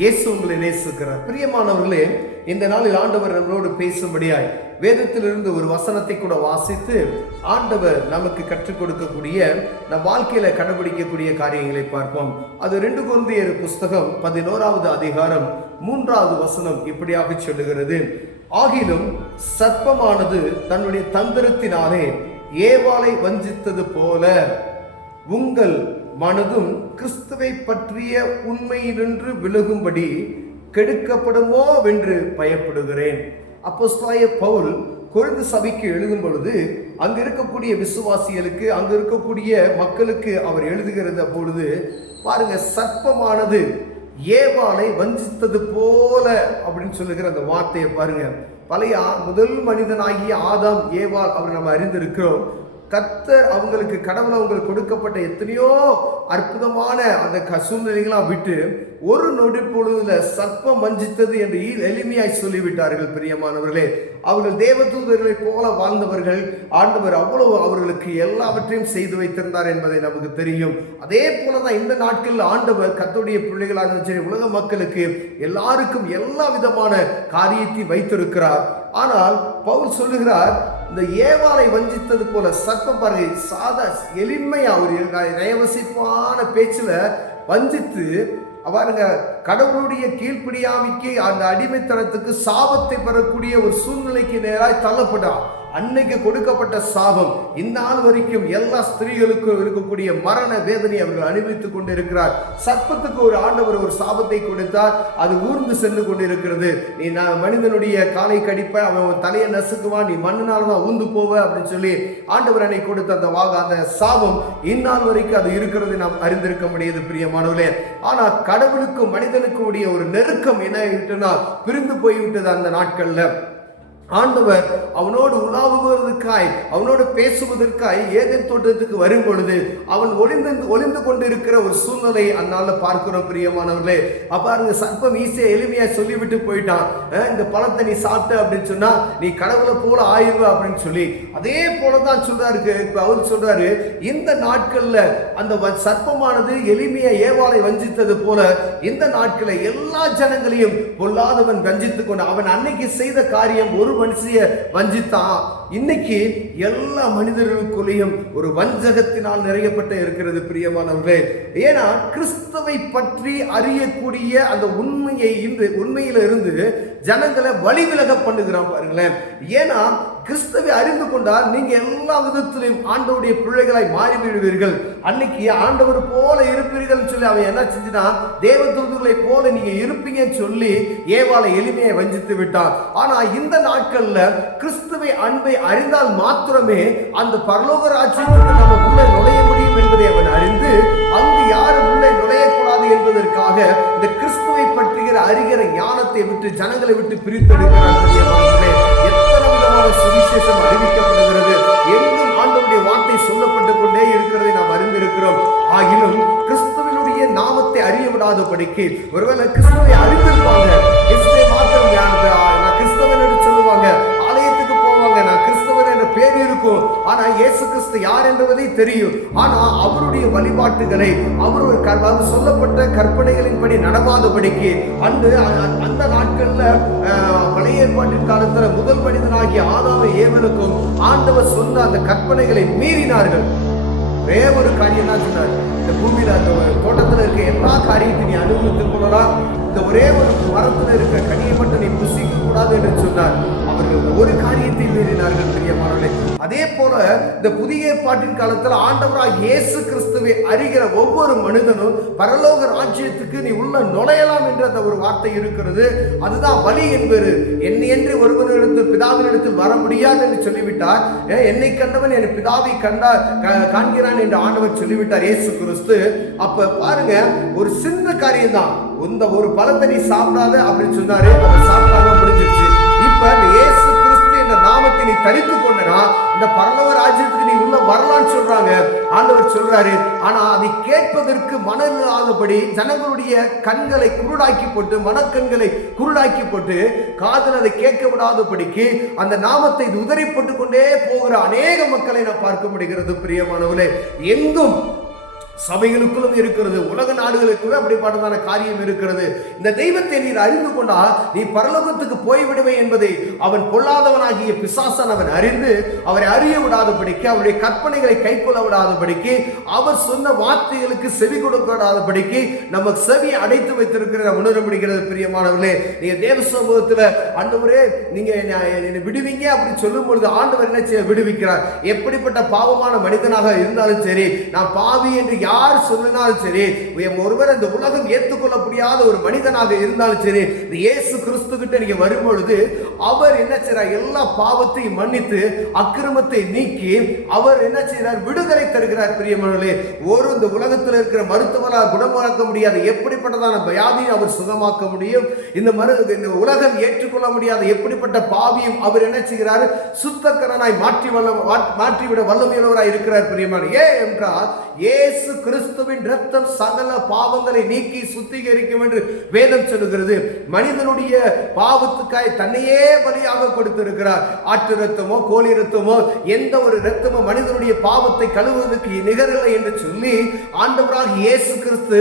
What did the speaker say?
இயேசு உங்களை நேசிக்கிறார். பிரியமானவர்களே, இந்த நாளில் ஆண்டவர் நம்மளோடு பேசும்படியாய் வேதத்திலிருந்து ஒரு வசனத்தை கூட வாசித்து ஆண்டவர் நமக்கு கற்றுக் கொடுக்கக்கூடிய நம் வாழ்க்கையில கடைபிடிக்கக்கூடிய காரியங்களை பார்ப்போம். அது 2 கொரிந்தியர் புஸ்தகம் 11வது அதிகாரம் 3வது வசனம் இப்படியாக சொல்லுகிறது: ஆகிலும் சர்ப்பமானது தன்னுடைய தந்திரத்தினாலே ஏவாளை வஞ்சித்தது போல உங்கள் மனதும் கிறிஸ்துவை பற்றிய உண்மையினின்று விலகும்படி கெடுக்கப்படுமோ என்று பயப்படுகிறேன். அப்போஸ்தலனாகிய பவுல் கொரிந்து சபைக்கு எழுதும் பொழுது அங்க இருக்கக்கூடிய விசுவாசிகளுக்கு, அங்க இருக்கக்கூடிய மக்களுக்கு அவர் எழுதுகிறத பொழுது பாருங்க, சர்ப்பமானது ஏவாளை வஞ்சித்தது போல அப்படின்னு சொல்லுகிற அந்த வார்த்தையை பாருங்க. பழைய முதல் மனிதனாகிய ஆதாம் ஏவாள் அவர் நம்ம அறிந்திருக்கிறோம். கர்த்தர் அவங்களுக்கு, கடவுள் அவங்களுக்கு கொடுக்கப்பட்ட எத்தனையோ அற்புதமான அந்த சூழ்நிலைகளாம் விட்டு ஒரு நொடி பொழுதுல சர்ப்பம் வஞ்சித்தது என்று எளிமையாய் சொல்லிவிட்டார்கள். பிரியமானவர்களே, அவர்கள் தேவதூதர்களை போல வாழ்ந்தவர்கள். ஆண்டவர் அவ்வளவு அவர்களுக்கு எல்லாவற்றையும் செய்து வைத்திருந்தார் என்பதை நமக்கு தெரியும். அதே போலதான் இந்த நாட்களில் ஆண்டவர் கர்த்தருடைய பிள்ளைகளாக சரி, உலக மக்களுக்கு எல்லாருக்கும் எல்லா விதமான காரியத்தை வைத்திருக்கிறார். ஆனால் பவுல் சொல்லுகிறார், இந்த ஏவாளை வஞ்சித்தது போல சர்ப்பம் பாருங்க, சாதா எளிமையா ஒரு நயவசிப்பான பேச்சுல வஞ்சித்து பாருங்க, கடவுளுடைய கீழ்ப்படியாமைக்கு, அந்த அடிமைத்தனத்துக்கு சாபத்தை பெறக்கூடிய ஒரு சூழ்நிலைக்கு நேராய் தள்ளப்பட்டார். அன்னைக்கு கொடுக்கப்பட்ட சாபம் இந்நாள் வரைக்கும் எல்லா ஸ்திரீகளுக்கும் இருக்கக்கூடிய மரண வேதனை அவர்கள் அனுபவித்துக் கொண்டிருக்கிறார். சர்ப்பத்துக்கு ஒரு ஆண்டவர் ஒரு சாபத்தை கொடுத்தார், அது ஊர்ந்து சென்று கொண்டிருக்கிறது. நீ மனிதனுடைய காலை கடிப்ப, அவன் தலையை நசுக்குவான், நீ மண்ணினால்தான் ஊந்து போவ அப்படின்னு சொல்லி ஆண்டவர் அன்னை கொடுத்த அந்த சாபம் இந்நாள் வரைக்கும் அது இருக்கிறது நாம் அறிந்திருக்க முடியுது. பிரியமானவர்களே, ஆனா கடவுளுக்கும் மனிதனுக்கும் உடைய ஒரு நெருக்கம் என்ன ஆகிட்டுனா பிரிந்து போய்விட்டது. அந்த நாட்கள்ல ஆண்டவர் அவனோடு உலாவுவதற்காய், அவனோடு பேசுவதற்காய் ஏதேன் தோட்டத்துக்கு வரும் பொழுது அவன் ஒளிந்து கொண்டிருக்கிற ஒரு சூழ்நிலை அந்நாள்ல பார்க்கிறோம். பிரியமானவர்களே, பாருங்க, சர்ப்பம் ஈஸியா எளிமையா சொல்லிவிட்டு போயிட்டான், இந்த பழத்தை நீ சாப்பிட்ட அப்படின்னு சொன்னா நீ கடவுளை போல ஆயிடுவ அப்படின்னு சொல்லி. அதே போலதான் சொல்றாரு, அவர் சொல்றாரு, இந்த நாட்கள்ல அந்த சர்ப்பமானது எளிமையா ஏவாளை வஞ்சித்தது போல இந்த நாட்களை எல்லா ஜனங்களையும் பொல்லாதவன் வஞ்சித்து கொண்டு, அவன் அன்னைக்கு செய்த காரியம் ஒரு மனுஷிய வஞ்சித்தான். இன்னைக்கு எல்லா மனிதர்களுக்குள்ளேயும் ஒரு வஞ்சகத்தினால் நிறையப்பட்ட இருக்கிறது. பிரியமானவர்களே, ஏன்னா கிறிஸ்துவை பற்றி அறியக்கூடிய அந்த உண்மையில இருந்து ஜனங்களை வழிவிலக பண்ணுகிறான் பாருங்களேன். ஏன்னா கிறிஸ்துவை அறிந்து கொண்டால் நீங்க எல்லா விதத்திலும் ஆண்டவருடைய பிள்ளைகளாய் மாறிவிடுவீர்கள். அன்னைக்கு ஆண்டவர் போல இருப்பீர்கள் சொல்லி அவன் என்ன செஞ்சுனா, தேவதூதர்களை போல நீங்க இருப்பீங்கன்னு சொல்லி ஏவாளை எளிமையை வஞ்சித்து விட்டான். ஆனா இந்த நாட்கள்ல கிறிஸ்துவை அன்பை அறிந்தால் மாத்திரமே அந்த பரலோக ராஜ்யத்துக்கு நம்ம உள்ளே நுழைய முடியும் என்பதை அவன் அறிந்து, அங்கு யாரும் உள்ளே நுழையக்கூடாது என்பதற்காக இந்த கிறிஸ்துவை பற்றுகிற அறிகிற ஞானத்தை விட்டு ஜனங்களை விட்டு பிரித்தெடுக்கிறார். எத்தனை விதமான சுவிசேஷம் அறிவிக்கப்படுகிறது, எங்கும் ஆண்டவருடைய வார்த்தை சொல்லப்பட்டுக் கொண்டே இருக்கிறதை நாம் அறிந்திருக்கிறோம். ஆகிலும் கிறிஸ்துவனுடைய நாமத்தை அறிய விடாதபடிக்கு, ஒருவேளை கிறிஸ்துவை அறிந்திருப்பாங்க, கிறிஸ்துவை மாத்திரம் நான் கிறிஸ்தவன் என்று சொல்லுவாங்க, ஆலயத்துக்கு போவாங்க, நான் கிறிஸ்தவன் என்ற பேர் இருக்கும், ஆனா இயேசு கிறிஸ்து யார் என்பதை தெரியும். ஆனா அவருடைய வழிபாட்டுகளை, அவர் சொல்லப்பட்ட கற்பனைகளின்படி நடவாதபடிக்கு அந்த நாட்கள்ல பழைய ஏற்பாட்டின் காலத்துல முதல் மனிதனாகிய ஆதாமை ஏவனுக்கும் ஆண்டவர் சொன்ன அந்த கற்பனைகளை மீறினார்கள். ஒரே ஒரு காரியம் தான் சொன்னார், இந்த பூமியில அந்த தோட்டத்துல இருக்க எல்லா காரியத்தையும் நீ அனுபவித்துக் கொள்ளலாம், இந்த ஒரே ஒரு மரத்துல இருக்க கனியை மட்டும் நீ புசிக்க கூடாது என்று சொன்னார். அவர்கள் ஒரு காரியத்தை மீறினார்கள். பிரியமானவர்களே, அதே போல இந்த புதிய ஏற்பாட்டின் காலத்தில் ஆண்டவராக இயேசு கிறிஸ்துவை அறிகிற ஒவ்வொரு மனிதனும் பரலோக ராஜ்யத்துக்கு நீ உள்ள நுழையலாம் என்ற அந்த ஒரு வார்த்தை இருக்கிறது. அதுதான் வழி என்பது. என்னை ஒருவனிடத்தில் பிதாவினிடத்தில் வர முடியாது என்று சொல்லிவிட்டார். என்னை கண்டவன் என் பிதாவை காண்கிறான் என்று ஆண்டவர் சொல்லிவிட்டார் இயேசு கிறிஸ்து. அப்ப பாருங்க, ஒரு சின்ன காரியம் தான், இந்த ஒரு பழத்தை நீ சாப்பிடாத அப்படின்னு சொன்னாரு, அவர் சாப்பிடாம முடிஞ்சிருச்சு. இப்ப இயேசு கிறிஸ்து என்ற நாமத்தை நீ தரித்து கொண்டனா இந்த பரலோக ராஜ்யத்துக்கு நீ உள்ள வரலான்னு சொல்றாங்க. ஆண்டவர் சொல்றாரு, ஆனா அதை கேட்பதற்கு மனம் இல்லாதபடி ஜனங்களுடைய கண்களை குருடாக்கி போட்டு, மனக்கண்களை குருடாக்கி போட்டு, காதல் அதை கேட்க விடாதபடிக்கு அந்த நாமத்தை உதறி போட்டு கொண்டே போகிற அநேக மக்களை நான் பார்க்க முடிகிறது. பிரியமானவர்களே, எங்கும் சபைகளுக்குள்ளும் இருக்கிறது, உலக நாடுகளுக்குள்ள அப்படிப்பட்டதான காரியம் இருக்கிறது. இந்த தெய்வத்தை நீர் அறிந்து கொண்டா நீ பரலோகத்துக்கு போய்விடுவே என்பதை அவன் பொல்லாதவனாகிய பிசாசன் அவன் அறிந்து அவரை அறிய விடாதபடிக்கு, அவருடைய கற்பனைகளை கை கொள்ள விடாதபடிக்கு, அவர் சொன்ன வார்த்தைகளுக்கு செவி கொடுக்க விடாதபடிக்கு நம்ம செவியை அடைத்து வைத்திருக்கிற உணர முடிகிறது. பிரியமானவர்களே, நீங்க தேவ சமூகத்துல ஆண்டவரே நீங்க என்னை விடுவீங்க அப்படின்னு சொல்லும் பொழுது ஆண்டவர் என்ன செய்ய விடுவிக்கிறார். எப்படிப்பட்ட பாவமான மனிதனாக இருந்தாலும் சரி, நான் பாவி என்று யார் சொன்னாலும் சரி, ஒருவர் இந்த உலகம் ஏற்றுக்கொள்ள முடியாத ஒரு மனிதனாக இருந்தாலும் சரி, இயேசு கிறிஸ்து கிட்ட நீங்க வரும்பொழுது அவர் என்ன செய்யறார், எல்லா பாவத்தையும் மன்னித்து அக்கிரமத்தை நீக்கி அவர் என்ன செய்யறார், விடுதலை தருகிறார். பிரியமானவர்களே, ஒரு இந்த உலகத்தில் இருக்கிற மருத்துவரால் குணமாக்க முடியாத எப்படிப்பட்டதான வியாதியை அவர் சுகமாக்க முடியும். இந்த உலகம் ஏற்றுக்கொள்ள முடியாத எப்படிப்பட்ட பாவியும் அவர் என்ன செய்கிறார், சுத்தக்கரனாய் மாற்றிவிட வல்லமையுள்ளவராய் இருக்கிறார். பிரியமான ஏன் என்றால் இயேசு கிறிஸ்துவின் இரத்தம் சகல பாவங்களை நீக்கி சுத்திகரிக்கும் என்று வேதம் சொல்லுகிறது. மனிதனுடைய பாவத்துக்காய் தன்னையே பலியாக கொடுத்திருக்கிறார். ஆட்டு ரத்தமோ கோழி ரத்தமோ எந்த ஒரு ரத்தமோ மனிதனுடைய பாவத்தை கழுவுவதற்கு நிகரில்லை என்று சொல்லி ஆண்டவராக இயேசு கிறிஸ்து